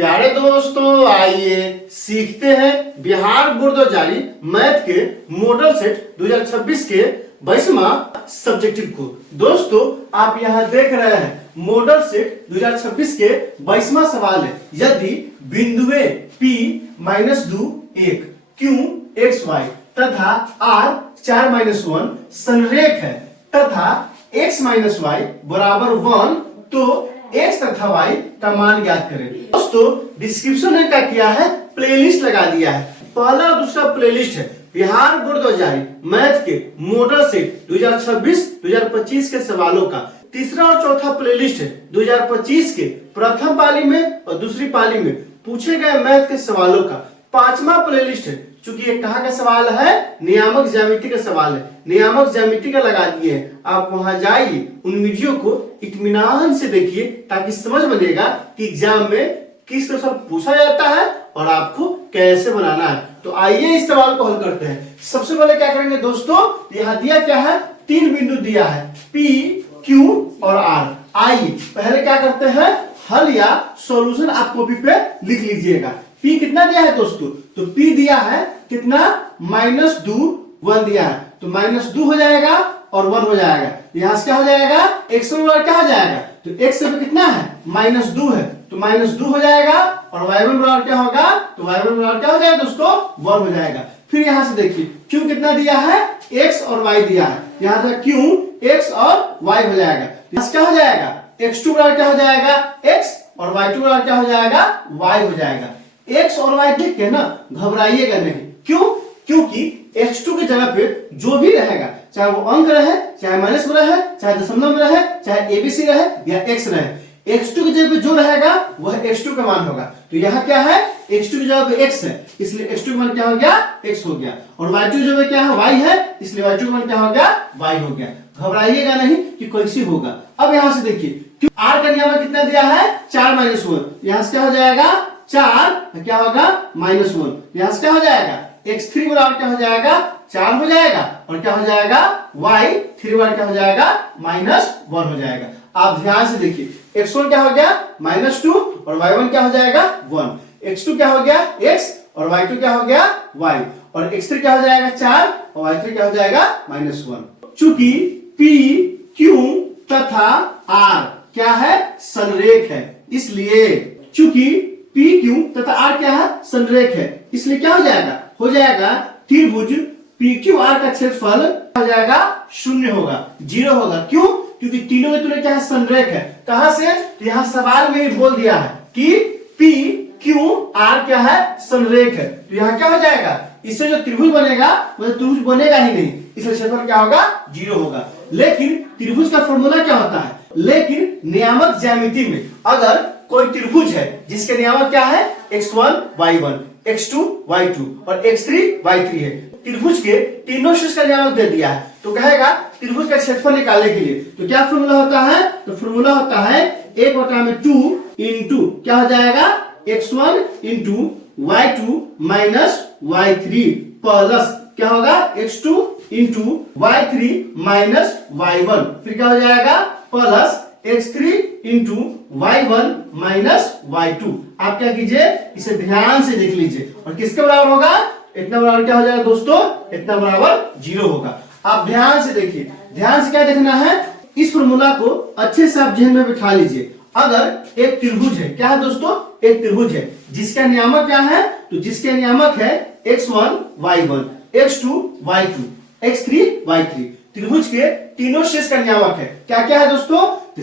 प्यारे दोस्तों, आइए सीखते हैं बिहार बोर्ड द्वारा जारी मैथ के मॉडल सेट 2026 के 22वां सब्जेक्टिव को। दोस्तों, आप यहाँ देख रहे हैं मॉडल सेट 2026 के 22वां सवाल है। यदि बिंदुए P -2 1 Q x y तथा R 4 - 1 संरेख है तथा x - y बराबर 1, तो x तथा y का मान ज्ञात करें। दोस्तों, डिस्क्रिप्शन में क्या किया है, प्लेलिस्ट लगा दिया है। पहला और दूसरा प्लेलिस्ट है बिहार बोर्ड द्वारा जारी मैथ के मॉडल सेट 2026-2025 के सवालों का। तीसरा और चौथा प्लेलिस्ट है 2025 के प्रथम पाली में और दूसरी पाली में पूछे गए मैथ के सवालों का। पांचवा प्लेलिस्ट है, चूंकि ये कहाँ का सवाल है, नियामक ज्यामिति का सवाल है, नियामक ज्यामिति का लगा दिए हैं। आप वहां जाइए, उन वीडियो को इत्मीनान से देखिए ताकि समझ बनेगा कि एग्जाम में किस तरह से पूछा जाता है और आपको कैसे बनाना है। तो आइए इस सवाल को हल करते हैं। सबसे पहले क्या करेंगे दोस्तों, यहाँ दिया क्या है, 3 बिंदु दिया है P, Q और R। आइए पहले क्या करते हैं, हल या सॉल्यूशन आप कॉपी पे लिख लीजिएगा। P कितना दिया है दोस्तों, तो P दिया है कितना, -2 1 दिया है, तो -2 हो जाएगा और 1 हो जाएगा। यहाँ से क्या हो जाएगा, x बराबर क्या हो जाएगा, तो x बराबर कितना है, -2 है, तो -2 हो जाएगा। और y1 बराबर क्या होगा, तो y1 बराबर क्या हो जाएगा दोस्तों, 1 हो जाएगा। फिर यहाँ से देखिए q कितना दिया है, x और y दिया है, यहाँ से q x और y हो जाएगा। यहाँ से क्या हो जाएगा, x2 बराबर क्या हो जाएगा, x और y2 बराबर क्या हो जाएगा, y हो जाएगा। x और y देख के ना घबराइएगा नहीं, क्यों, क्योंकि x2 की जगह पे जो भी रहेगा, चाहे वो अंक रहे, चाहे माइनस में रहे, चाहे दशमलव में रहे, चाहे एबीसी रहे या x रहे, x2 की जगह पे जो रहेगा वह x2 का मान होगा। तो यहाँ क्या है, x2 की जगह पे x है, इसलिए x2 का मान क्या हो गया, x हो गया। और y2 की जगह क्या है, y है, इसलिए y2 का मान क्या हो गया, y हो गया। घबराइएगा नहीं कि कैसी होगा। अब यहाँ से देखिए r का नियम कितना दिया है, 4 - 1, यहाँ से क्या हो जाएगा, 4 क्या होगा, -1, यहाँ से क्या हो जाएगा, x3 बराबर क्या हो जाएगा, 4 हो जाएगा, और क्या हो जाएगा, y3 बराबर क्या हो जाएगा, -1 हो जाएगा। आप ध्यान से देखिए, x1 क्या हो गया, -2 और y1 क्या हो जाएगा, 1, x2 क्या हो गया, x और y2 क्या हो गया, y, और x3 क्या हो जाएगा, 4 और y3 क्या हो जाएगा, -1। चूंकि P, Q तथा R क्या है, संरेख है, इसलिए चूंकि P, Q तथा R क्या है, संरेख है, इसलिए क्या हो जाएगा, त्रिभुज PQR का क्षेत्रफल हो जाएगा 0 होगा, 0 होगा। क्यों, क्योंकि तीनों में तुमने क्या है, संरेख है। कहां से, तो यहाँ सवाल में ही बोल दिया है कि PQR क्या है, संरेख है। तो यहाँ क्या हो जाएगा, इससे जो त्रिभुज बनेगा वह त्रिभुज बनेगा ही नहीं, इसलिए क्षेत्रफल क्या होगा, 0 होगा। लेकिन त्रिभुज का फॉर्मूला क्या होता है, लेकिन नियामक ज्यामिति में अगर कोई त्रिभुज है जिसके नियामक क्या है, x1 y1, x2 y2 और x3 y3 है, त्रिभुज के तीनों शीर्ष का नियामक दे दिया है, तो कहेगा त्रिभुज का क्षेत्रफल निकालने के लिए तो क्या फॉर्मूला होता है, तो फॉर्मूला होता है 1/2 इंटू क्या हो जाएगा, x1 into y2 minus y3 plus क्या होगा, x2 into y3 minus y1, फिर क्या हो जाएगा, plus x3 into y1 minus y2। आप क्या कीजिए, इसे ध्यान से देख लीजिए, और किसके बराबर होगा, इतना बराबर क्या हो जाएगा दोस्तों, इतना बराबर 0 होगा। आप ध्यान से देखिए, ध्यान से क्या देखना है, इस फॉर्मूला को अच्छे से आप जहन में बिठा लीजिए। अगर एक त्रिभुज है, क्या है दोस्तों, एक त्रिभुज है जिसका नियामक क्या है, तो जिसके नियामक है x1 y1, x2 y2, x3 y3, त्रिभुज के तीनों शीर्ष का नियामक है, क्या क्या है दोस्तों, तो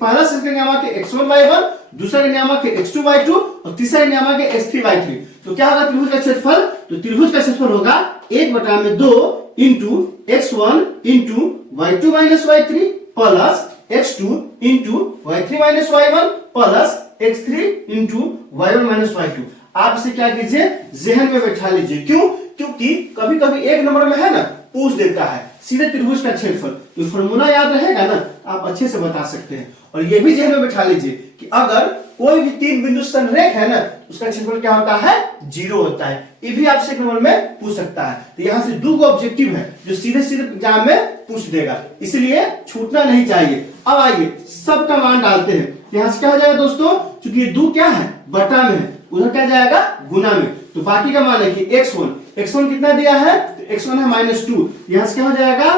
पहला शीर्ष का नियामक है x1 y1, दूसरा का नियामक है x2 y2 और तीसरा का नियामक है x3 y3। तो क्या होगा त्रिभुज का क्षेत्रफल, तो त्रिभुज का क्षेत्रफल होगा 1/2 into x1 into y2 minus y3 plus x2 into y3 minus y1 plus x3 into y1 minus y2। आप इसे क्या कीजिए, जहन में बैठा लीजिए। क्यों, क्योंकि कभी कभी एक नंबर में है ना, पूछ देता है सीधे त्रिभुज का क्षेत्रफल, तो फॉर्मूला याद रहेगा ना, आप अच्छे से बता सकते हैं। और ये भी जहन में बैठा लीजिए कि अगर कोई भी 3 बिंदु संरेख है ना, उसका क्षेत्रफल क्या होता है, 0 होता है। ये भी आपसे एक नंबर में पूछ सकता है। तो यहाँ से 2 ऑब्जेक्टिव है जो सीधे सीधे एग्जाम में पूछ देगा, इसलिए छूटना नहीं चाहिए। अब आइए सबका मान डालते हैं। यहाँ से क्या हो जाएगा दोस्तों, क्योंकि ये 2 क्या है बटा में है, उधर क्या जाएगा गुना में, तो बाकी का मान है कि x1 कितना दिया है, तो x1 है -2, यहाँ से क्या हो जाएगा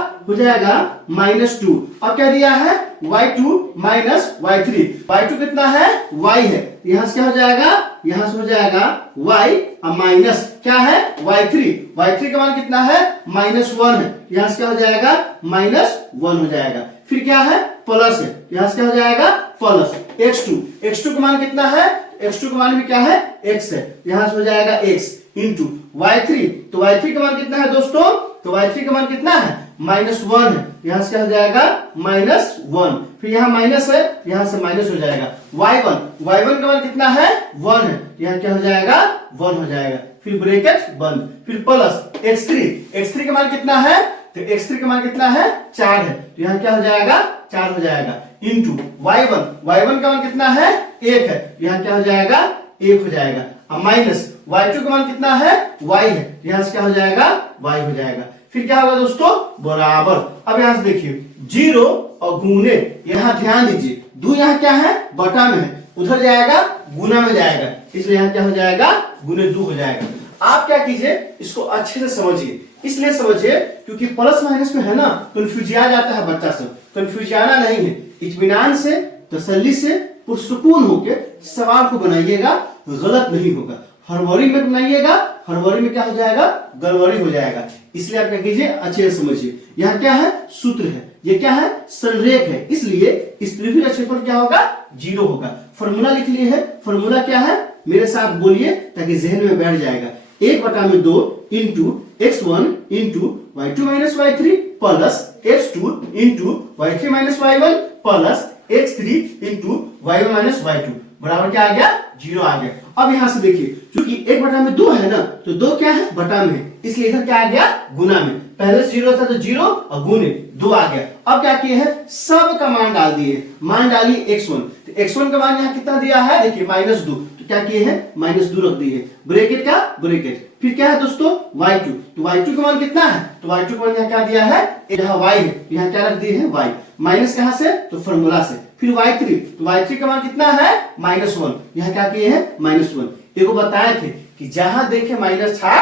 -2। अब क्या दिया है y2 माइनस y3 कितना है y है, यहाँ से क्या हो जाएगा, यहाँ से हो जाएगा y माइनस क्या है y3 का मान कितना है -1 है, यहाँ से क्या हो जाएगा -1 हो जाएगा। फिर क्या है प्लस है, यहाँ से क्या हो जाएगा प्लस x2 का मान कितना है, x2 का मान भी क्या है x है, यहाँ से हो जाएगा x इंटू y3, तो y3 का मान कितना है दोस्तों, तो y3 का मान कितना है -1 है, यहाँ से क्या हो जाएगा -1, फिर यहाँ माइनस है, यहाँ से माइनस हो जाएगा। y1 का मान कितना है 1 है, यहाँ क्या हो जाएगा 1 हो जाएगा, फिर ब्रैकेट बंद, फिर प्लस x3 का मान कितना है, तो x3 का मान कितना है 4 है, तो यहाँ क्या हो जाएगा 4 हो जाएगा, इंटू y1 का मान कितना है 1 है, यहाँ क्या हो जाएगा 1 हो जाएगा, अब माइनस y2 का मान कितना है y है, यहाँ से क्या हो जाएगा y हो जाएगा। फिर क्या होगा दोस्तों बराबर, अब यहाँ से देखिए 0 और गुने, यहाँ ध्यान दीजिए 2 यहाँ क्या है बटा में है, उधर जाएगा गुना में जाएगा, इसलिए यहाँ क्या हो जाएगा गुने 2 हो जाएगा। आप क्या कीजिए इसको अच्छे से समझिए, इसलिए समझिए क्योंकि प्लस माइनस में है ना कंफ्यूजिया जाता है बच्चा सब, कंफ्यूजियाना नहीं है, इत्मीनान से तसल्ली से पुरसुकून होके सवाल को बनाइएगा, गलत नहीं होगा। हड़बड़ी में बनाइएगा, हड़बड़ी में क्या हो जाएगा गड़बड़ी हो जाएगा, इसलिए आप क्या कीजिए अच्छे से समझिए। यहाँ क्या है सूत्र है, ये क्या है संरेख है, इसलिए इस त्रिभुज का क्षेत्रफल क्या होगा 0 होगा। फॉर्मूला लिख लिए है, फॉर्मूला क्या है मेरे साथ बोलिए ताकि जहन में बैठ जाएगा, 1/2 into x1 into y2 minus y3 plus x2 into y3 minus y1 plus x3 into y1 minus y2 बराबर क्या आ गया 0 आ गया। अब यहाँ से देखिए क्योंकि 1/2 है ना, तो 2 क्या है बटा में है, इसलिए इधर क्या आ गया गुना में, पहले से 0 था तो 0 और गुने 2 आ गया। अब क्या किए हैं सब का मान डाल दिए, मान डालिए x1, तो x1 का मान यहाँ कितना दिया है देखिए -2, तो क्या किए हैं -2 रख दिए, ब्रैकेट का ब्रैकेट, फिर क्या है दोस्तों y2, तो y2 का मान कितना है, तो y2 का मान यहाँ क्या दिया है, यहाँ y है, यहाँ क्या रख दिए हैं y, माइनस कहां से तो फॉर्मूला से, फिर y3, तो y3 का मान कितना है -1, यहाँ क्या किए हैं -1। देखो बताए थे कि जहां देखे माइनस था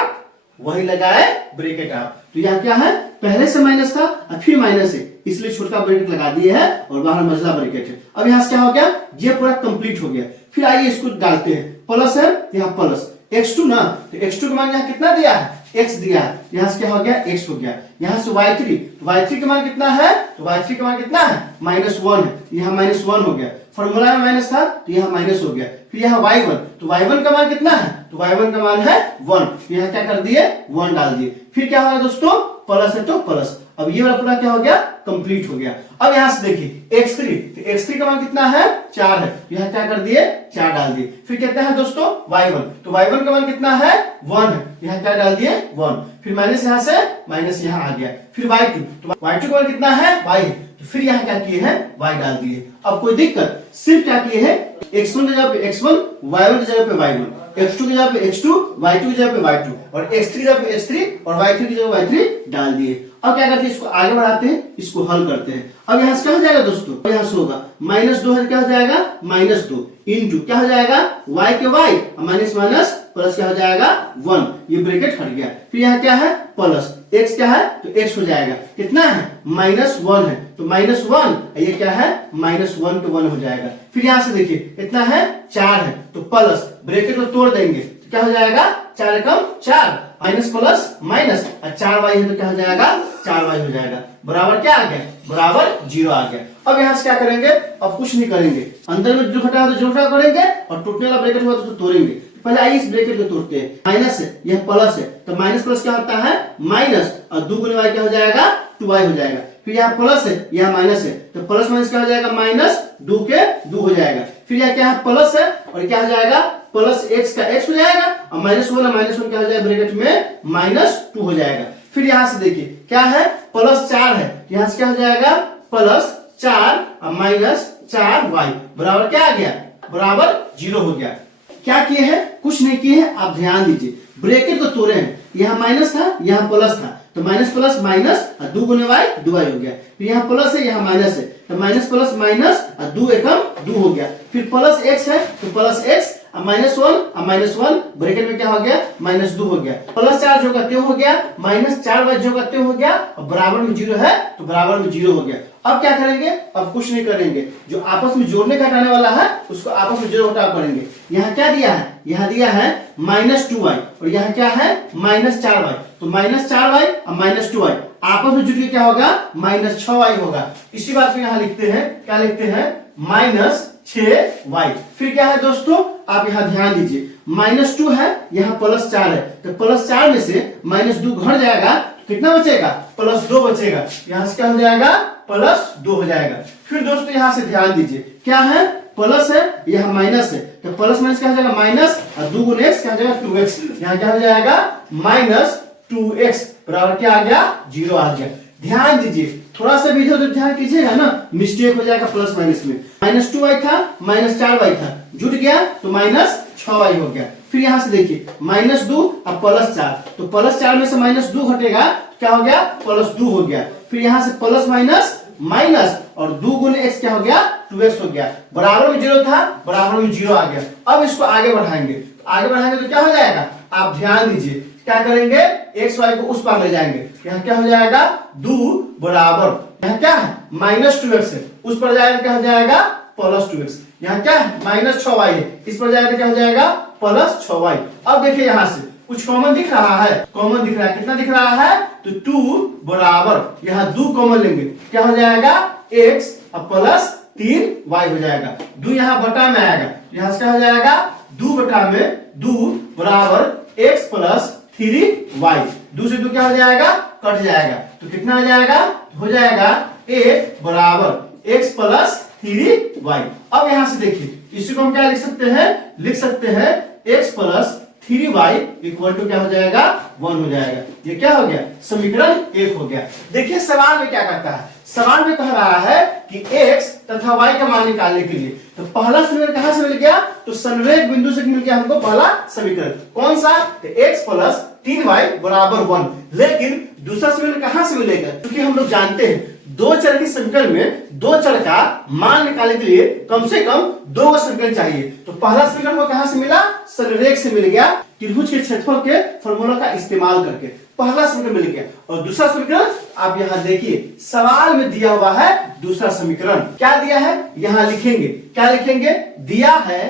वही लगाए ब्रैकेट आप, तो यहाँ क्या है पहले से माइनस था और फिर माइनस है, इसलिए छोटा ब्रैकेट लगा दिए है और बाहर मझला ब्रैकेट है। अब यहाँ से क्या हो गया ये पूरा कंप्लीट हो गया। फिर आइए इसको डालते हैं, प्लस है यहाँ प्लस x2 ना, तो x2 का मान यहाँ कितना दिया है x दिया है, यहाँ से क्या हो गया x हो गया, यहाँ से y3, तो y3 का मान कितना है, तो y3 का मान कितना है -1 है, यहाँ -1 हो गया, फॉर्मूला में माइनस था तो यहाँ माइनस हो गया। फिर यहाँ y1, तो y1 का मान कितना है, तो y1 का मान है 1, यहाँ क्या कर दिए 1 डाल दिए। फिर क्या होगा दोस्तों प्लस है तो प्लस, अब ये वाला पूरा क्या हो गया कंप्लीट हो गया। अब यहाँ से देखिए x3, तो x3 का मान कितना है 4 है, यहाँ क्या कर दिए 4 डाल दिए। फिर कितना है दोस्तों y1, तो y1 का मान कितना है 1 है, यहाँ क्या डाल दिए 1, फिर माइनस यहाँ से माइनस यहाँ आ गया। फिर y2, तो y2 का मान कितना है y है, तो फिर यहाँ क्या किए हैं y डाल दिए। अब कोई दिक्कत, सिर्फ क्या किए हैं x1 की जगह पे x1, y1 की जगह पे y1, x2 की जगह पे x2, y2 की जगह पे y2 और x3 की जगह पे x3 और y3 की जगह y3 डाल दिए। अब क्या करते हैं इसको आगे बढ़ाते हैं, इसको हल करते हैं। अब यहाँ से क्या हो जाएगा दोस्तों, यहाँ से होगा -2 है, क्या हो जाएगा -2 इंटू क्या हो जाएगा y के y माइनस माइनस प्लस क्या हो जाएगा 1, ये ब्रैकेट हट गया। फिर यहाँ क्या है प्लस x क्या है तो x हो जाएगा, कितना है -1 है, तो -1 ये क्या है -1 तो 1 हो जाएगा। फिर यहाँ से देखिए कितना है 4 है, तो प्लस ब्रैकेट को तोड़ देंगे तो क्या हो जाएगा 4 एकम 4 माइनस प्लस माइनस और 4y है तो क्या हो जाएगा 4y हो जाएगा, बराबर क्या आ गया बराबर 0 आ गया। अब यहाँ से क्या करेंगे, अब कुछ नहीं करेंगे, अंदर में जो घटा है तो जो घटा करेंगे और टूटने वाला ब्रैकेट हुआ तो उसको तोड़ेंगे। पहले आइए इस ब्रैकेट को तोड़ते हैं, माइनस है यह प्लस है, तो माइनस प्लस क्या होता है माइनस और 2 गुने y क्या हो जाएगा 2y हो जाएगा। फिर यहाँ प्लस है यहाँ माइनस है, तो प्लस माइनस क्या हो जाएगा -2 के 2 हो जाएगा। फिर यहाँ क्या है प्लस है और क्या हो जाएगा प्लस x का x हो जाएगा और -1 क्या हो जाएगा ब्रैकेट में -2 हो जाएगा। फिर यहाँ से देखिए क्या है +4 है, यहाँ से क्या हो जाएगा +4 और -4y बराबर क्या आ गया बराबर 0 हो गया। क्या किए हैं कुछ नहीं किए हैं, आप ध्यान दीजिए ब्रैकेट को तोड़े हैं, यहाँ माइनस था, यहाँ प्लस था, तो माइनस प्लस माइनस और 2 गुने वाई 2y हो गया। फिर यहाँ प्लस है, यहाँ माइनस है, तो माइनस प्लस माइनस और 2 एकम 2 हो गया। फिर प्लस x है तो प्लस x माइनस 1 और माइनस 1 ब्रैकेट में क्या हो गया, माइनस 2 हो गया। प्लस 4 जो करते हो गया, माइनस 4y जो करते हो गया, और बराबर में 0 है तो बराबर में 0 हो गया। अब क्या करेंगे, अब कुछ नहीं करेंगे, जो आपस में जोड़ने घटाने वाला है उसको आपस में जोड़ घटाव करेंगे। यहाँ क्या दिया है, यहाँ दिया है माइनस 2y और यहाँ क्या है माइनस 4y, तो माइनस 4y और माइनस 2y आपस में जुड़ के क्या होगा, माइनस 6y होगा। इसी बात को यहाँ लिखते हैं, क्या लिखते हैं, माइनस 6y। फिर क्या है दोस्तों, आप यहाँ ध्यान दीजिए, माइनस 2 है, यहाँ प्लस 4 है, तो प्लस 4 में से माइनस 2 घट जाएगा, कितना बचेगा, प्लस 2 बचेगा। यहाँ से क्या हो जाएगा, प्लस 2 हो जाएगा। फिर दोस्तों यहाँ से ध्यान दीजिए, क्या है, प्लस है, यहाँ माइनस है, तो प्लस माइनस क्या हो जाएगा, माइनस, और 2 गुने x क्या हो जाएगा 2x, यहाँ क्या हो जाएगा माइनस 2x बराबर क्या आ गया, 0 आ गया। ध्यान दीजिए, थोड़ा सा भी इधर ध्यान कीजिएगा ना, मिस्टेक हो जाएगा प्लस माइनस में। माइनस 2y था, माइनस 4y था, जुट गया तो माइनस 6y हो गया। फिर यहाँ से देखिए माइनस 2 और प्लस 4, तो प्लस 4 में से माइनस 2 घटेगा, क्या हो गया, प्लस 2 हो गया। फिर यहाँ से प्लस माइनस माइनस और 2 गुने x क्या हो गया, 2x हो गया। बराबर में 0 था, बराबर में 0 आ गया। अब इसको आगे बढ़ाएंगे, तो आगे बढ़ाएंगे तो क्या हो जाएगा, आप ध्यान दीजिए, क्या करेंगे, एक्स वाई को उस पार ले जाएंगे, यहाँ क्या हो जाएगा, 2 बराबर, यहाँ क्या है माइनस 2x है, उस पर जाएगा क्या हो जाएगा, प्लस 2x। यहाँ क्या है माइनस 6y है, इस पर जाएगा क्या हो जाएगा, प्लस 6y। अब देखिए यहाँ से कुछ कॉमन दिख रहा है, कॉमन दिख रहा है, कितना दिख रहा है, तो 2 बराबर, यहाँ 2 कॉमन लेंगे, क्या हो जाएगा, x और प्लस 3y हो जाएगा। 2 यहाँ बटा में आएगा, यहाँ से क्या हो जाएगा, 2 बटा में 2 बराबर x प्लस 3y, 2 से 2 क्या हो जाएगा, कट जाएगा, तो कितना आ जाएगा, हो जाएगा a बराबर x प्लस 3y। अब यहाँ से देखिए, इसी को हम क्या लिख सकते हैं, लिख सकते हैं x plus 3y equal to क्या हो जाएगा, 1 हो जाएगा। ये क्या हो गया, समीकरण 1 हो गया। देखिए सवाल में क्या कहता है, सवाल में कह रहा है कि x तथा y का मान निकालने के लिए, तो पहला समीकरण कहां से मिल गया, तो संरेख बिंदु से मिल गया हमको पहला समीकरण, कौन सा, तो x प्लस 3y बराबर 1। लेकिन दूसरा समीकरण कहां से मिलेगा, क्योंकि हम लोग जानते हैं दो चर के समीकरण में दो चर का मान निकालने के लिए कम से कम 2 समीकरण चाहिए। तो पहला समीकरण को कहां से मिला, संरेख से मिल गया, त्रिभुज के क्षेत्रफल के फॉर्मूला का इस्तेमाल करके पहला समीकरण मिल गया। और दूसरा समीकरण आप यहाँ देखिए, सवाल में दिया हुआ है दूसरा समीकरण, क्या दिया है, यहाँ लिखेंगे, क्या लिखेंगे, दिया है,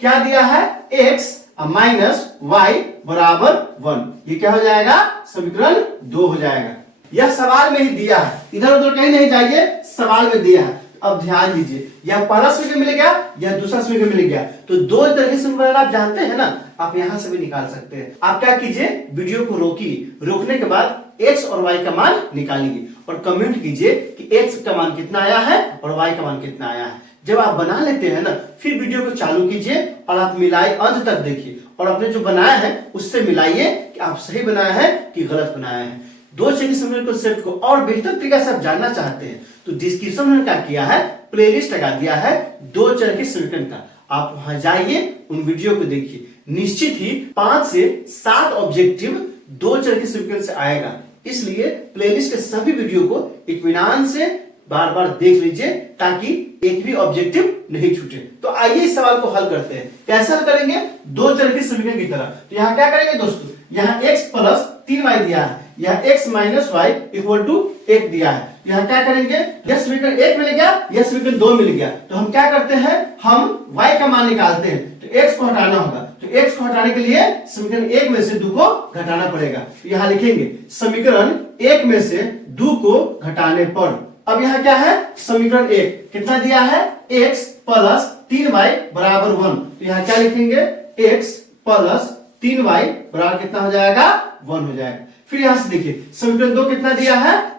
क्या दिया है, x माइनस y बराबर 1, ये क्या हो जाएगा, समीकरण 2 हो जाएगा। यह सवाल में ही दिया है, इधर उधर कहीं नहीं जाइए, सवाल में दिया है। अब ध्यान दीजिए, यह पहला समीकरण मिल गया, यह दूसरा समीकरण मिल गया, तो दो तरह के समीकरण आप जानते हैं ना, आप यहां से भी निकाल सकते हैं। आप क्या कीजिए, वीडियो को रोकिए, रोकने के बाद x और y का मान निकालिए और कमेंट कीजिए कि x का मान कितना आया है और y का मान कितना आया है। जब आप बना लेते हैं ना, फिर वीडियो को चालू कीजिए और आप मिलाए, अंत तक देखिए और अपने जो बनाया है उससे मिलाइए कि आप सही बनाया है कि गलत बनाया है। दो चर के समीकरण कॉन्सेप्ट को और बेहतर तरीके से आप जानना चाहते हैं तो डिस्क्रिप्शन में क्या किया है, प्लेलिस्ट लगा दिया है दो चर के समीकरण का, आप वहां जाइए, उन वीडियो को देखिए। निश्चित ही 5 से 7 ऑब्जेक्टिव दो चर के समीकरण से आएगा, इसलिए प्लेलिस्ट के सभी वीडियो को इत्मीनान से बार बार देख लीजिए ताकि एक भी ऑब्जेक्टिव नहीं छूटे। तो आइए इस सवाल को हल करते हैं। कैसे हल करेंगे, दो चर के समीकरण की तरह। तो यहाँ क्या करेंगे दोस्तों, यहाँ x प्लस 3y दिया है, यहाँ x minus y equal to 1 दिया है। यहाँ क्या करेंगे, यह समीकरण 1 मिल गया, यह समीकरण 2 मिल गया, तो हम क्या करते हैं, हम y का मान निकालते हैं, तो x को हटाना होगा, तो x को हटाने के लिए समीकरण 1 में से 2 को घटाना पड़ेगा। तो यहाँ लिखेंगे समीकरण 1 में से 2 को घटाने पर, अब यहाँ क्या है, समीकरण 1 कितना दिया है, x प्लस 3y बराबर 1, तो यहाँ क्या लिखेंगे, x प्लस 3y बराबर कितना हो जाएगा, 1 हो जाएगा। फिर यहां से देखिए समीकरण 2 कितना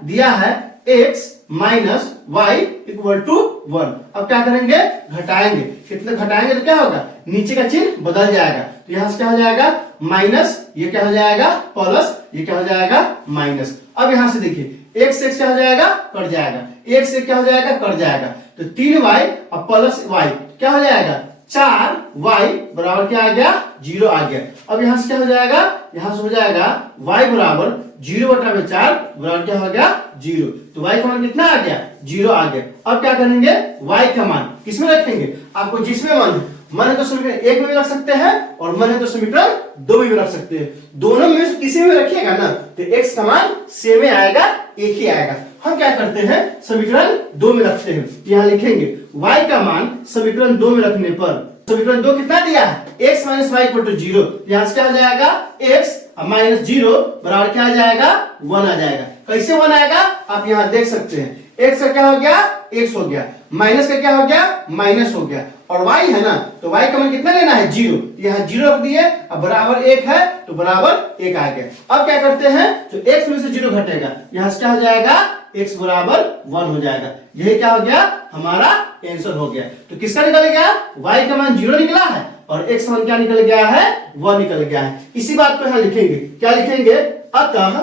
दिया है x minus y equal to 1। अब क्या करेंगे, घटाएंगे, कितने घटाएंगे तो क्या होगा, नीचे का चिन्ह बदल जाएगा, तो यहां से क्या हो जाएगा, माइनस, ये क्या हो जाएगा, प्लस, ये क्या हो जाएगा, माइनस। अब यहां से देखिए x से x क्या हो जाएगा, कट जाएगा, x से क्या हो जाएगा, कट जाएगा, तो 3y और प्लस y क्या हो जाएगा, 4y बराबर क्या आ गया, 0 आ गया। अब यहां से क्या हो जाएगा, यहां से हो जाएगा y बराबर 0/4 बराबर क्या हो गया 0। तो y का मान कितना आ गया 0 आ गया। अब क्या करेंगे y का मान किसमें रखेंगे, आपको जिसमें मन है तो समीकरण 1 में भी रख सकते हैं और मन है तो समीकरण 2 में भी रख सकते हैं। दोनों में से किसी में रखिएगा ना तो x का मान सेम आएगा, एक ही आएगा। हम क्या करते हैं समीकरण 2 में रखते हैं। यहाँ लिखेंगे y का मान समीकरण 2 में रखने पर समीकरण 2 कितना दिया है x minus y equal to 0। यहाँ से क्या आ जाएगा x माइनस 0 बराबर क्या आ जाएगा 1 आ जाएगा। कैसे 1 आएगा आप यहाँ देख सकते हैं, x का क्या हो गया x हो गया, माइनस का क्या हो गया माइनस हो गया, और y है ना तो y का मान कितना लेना है 0। यहाँ 0 रख दिए, अब बराबर 1 है तो बराबर 1 आ गया। अब क्या करते हैं तो x में से 0 घटेगा, यहाँ से क्या हो जाएगा x बराबर 1 हो जाएगा। यही क्या हो गया हमारा आंसर हो गया। तो किसका निकल गया y का मान 0 निकला है और x मान क्या निकल गया है 1 निकल गया है। इसी बात को यहाँ लिखेंगे, क्या लिखेंगे अतः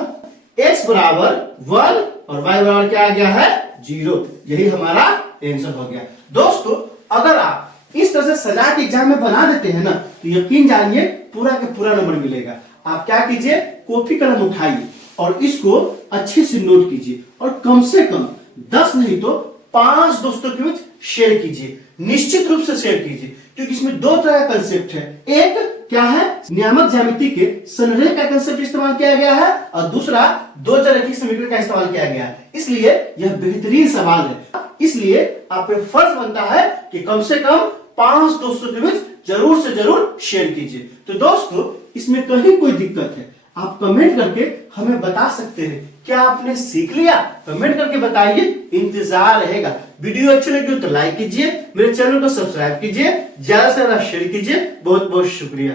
x बराबर 1 और y बराबर क्या आ गया है 0। यही हमारा आंसर हो गया। दोस्तों अगर आप इस तरह से सजा के एग्जाम में बना देते हैं ना तो यकीन जानिए पूरा का पूरा नंबर मिलेगा। आप क्या कीजिए कॉपी कलम उठाइए और इसको अच्छे से नोट कीजिए और कम से कम 10 नहीं तो 5 दोस्तों के बीच शेयर कीजिए, निश्चित रूप से शेयर कीजिए, क्योंकि इसमें 2 तरह का कंसेप्ट है। एक क्या है नियामक ज्यामिति के संरेख का कंसेप्ट इस्तेमाल किया गया है और दूसरा 2 चरकी समीकरण का इस्तेमाल किया गया है। इसलिए यह बेहतरीन सवाल है, इसलिए आप पे फर्ज बनता है कि कम से कम 5 दोस्तों के बीच जरूर से जरूर शेयर कीजिए। तो दोस्तों इसमें कहीं कोई दिक्कत है आप कमेंट करके हमें बता सकते हैं। क्या आपने सीख लिया कमेंट करके बताइए, इंतजार रहेगा। वीडियो अच्छी लगी हो तो लाइक कीजिए, मेरे चैनल को सब्सक्राइब कीजिए, ज्यादा से ज्यादा शेयर कीजिए। बहुत बहुत शुक्रिया।